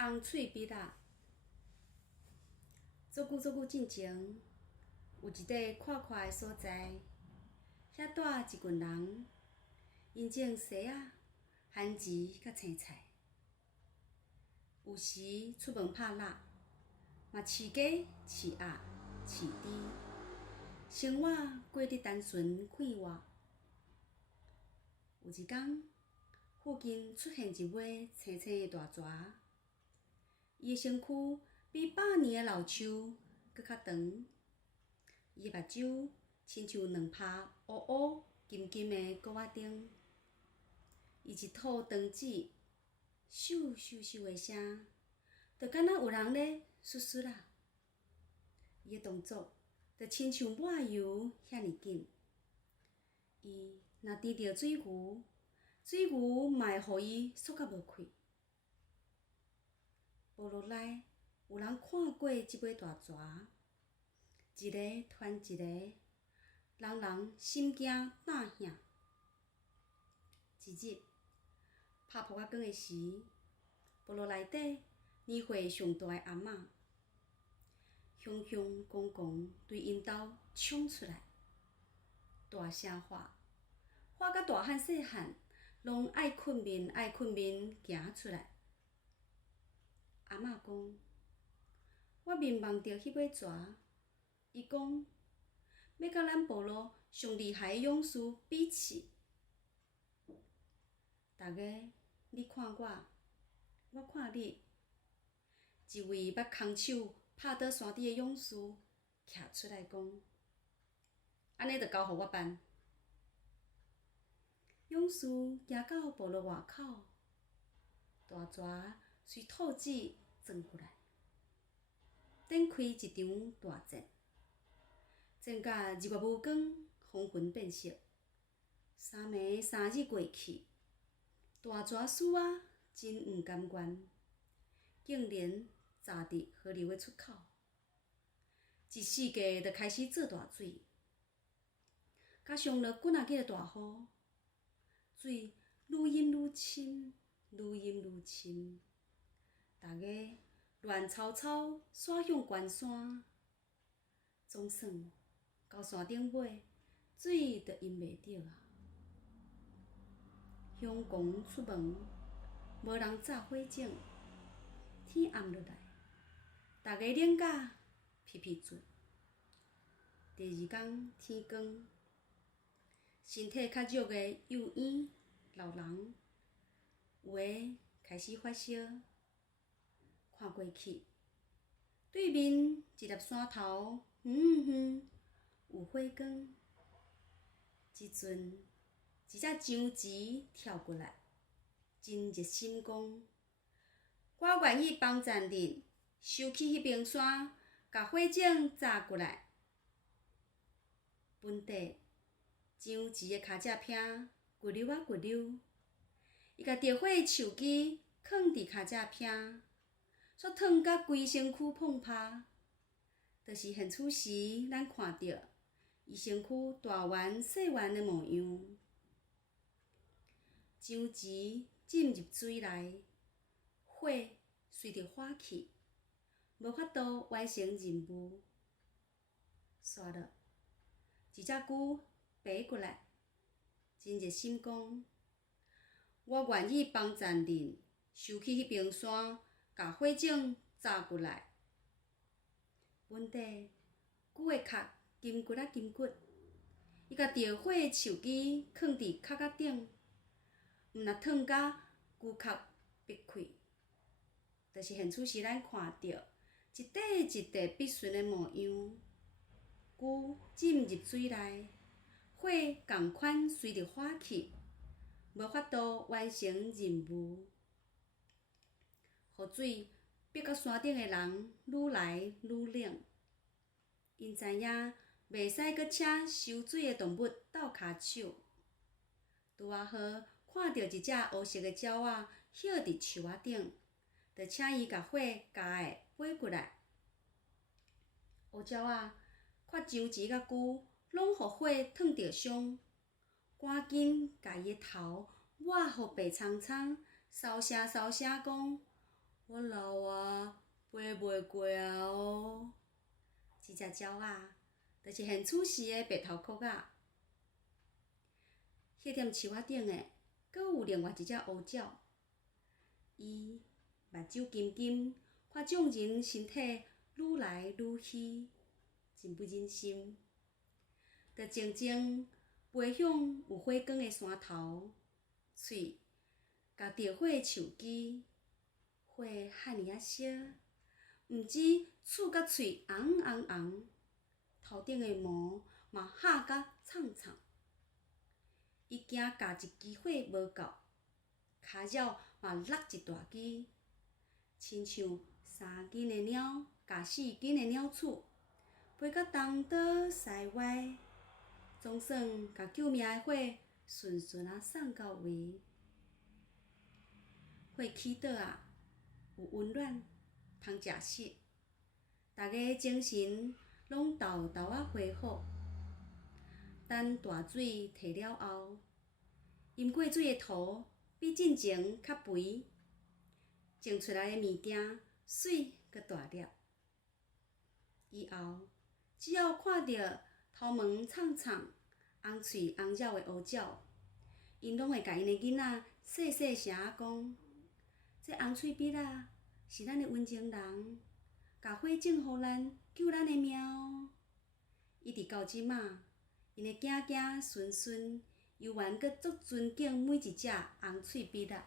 红喙笔仔，足久进前，有一块阔阔的所在，遐住一群人，因种西仔、番薯甲青菜，有时出门拍蜡，嘛饲鸡、饲鸭、饲猪，生活过得单纯快活。有一天，附近出现一尾青青的大蛇，伊的身躯比100年的老树搁较长，伊的目睭亲像2拍乌乌金金的鼓仔钉，伊一吐长指，咻咻咻的声，就敢若有人咧嗖嗖啊。伊的动作就亲像抹油遐尼紧，伊若甜着水牛，水牛嘛会互伊缩甲无开。部落内有人看过即尾大蛇，一个传一个，人心惊胆颤。一日拍蒲仔光的时，部落内底年岁上大的阿嬷，雄雄公公对因兜冲出来，大声喊，喊甲大汉细汉拢爱困眠行出来。阿嬷讲，我面望着迄尾蛇，伊讲要甲咱部落上厉害的勇士比试。大家你看我，我看你，一位捌空手拍倒山猪的勇士徛出来讲，安尼就交互我办。勇士行到部落外口，大蛇随兔子钻过来，展开一场大战，战甲日月无光，黄昏变色。3暝3日过去，大蛇鼠仔真毋甘愿，竟然砸伫河流的出口，一世界就开始做大水，甲上落几仔日的大雨，水愈淹愈深，大家乱草草驶向悬山，总算到山顶尾，水就淹袂着啊。乡公出门，无人炸火种，天暗落来，大家冷甲皮准。第2天天光，身体较弱的幼婴、老人，有的开始发烧。看过去，对面一粒山头，有火光。即阵，一只獐豸跳过来，真热心讲：我愿意帮站人收起迄边山，甲火种炸过来。本地獐豸的骹脊片骨溜啊骨溜，伊甲着火的树枝放伫骹脊片，煞烫甲规身躯碰拍，就是现此时咱看到伊身躯大圆细圆的模样。獐豸浸入水内，火随着化去，无法度完成任务。煞落，一只牛爬过来，真热心讲：我愿意帮站人收起迄边山，甲火种炸过来。本地牛的壳金骨啊金骨，伊甲着火的树枝放伫壳仔顶，毋若烫甲牛壳裂开，就是现此时咱看到一块一块必顺的模样。牛浸入水内，火共款随着化去，无法度完成任务。雨水逼到山顶的人愈来愈冷，因知影袂使搁请收水的动物斗骹手。拄啊好看到一只乌色的鸟仔歇伫树仔顶，就请伊甲火加的飞过来。乌鸟仔看獐豸甲牛拢互火烫着伤，赶紧甲伊的头抹互白苍苍，骚声讲：我老啊，飞袂过啊哦。一只鸟仔，就是现厝时的白头壳仔。迄点树仔顶诶，阁有另外一只乌鸟。伊目睭金金，看众人身体愈来愈虚，真不忍心。就静静飞向有火光的山头，喙甲着火的树枝，火遐尔啊烧，毋止厝甲喙红红红，头顶的毛嘛吓甲苍苍。伊惊加一支火无够，骹脚嘛落一大支，亲像3斤的猫加4斤的鸟鼠，飞到东倒西歪，总算甲救命的火顺顺啊送到位。火起倒啊，有温暖，通食食，大家精神拢豆豆啊恢复。等大水退了后，淹过水的土比进前较肥，种出来的物件水阁大粒。以后只要看到头毛苍苍、红喙红鸟的乌鸟，因拢会甲因的囡仔细细声啊讲：这红喙笔仔是咱的温情人，甲火种互咱，救咱的命哦。一直到即马，因会行行顺顺，犹原阁足尊敬每一只红喙笔仔。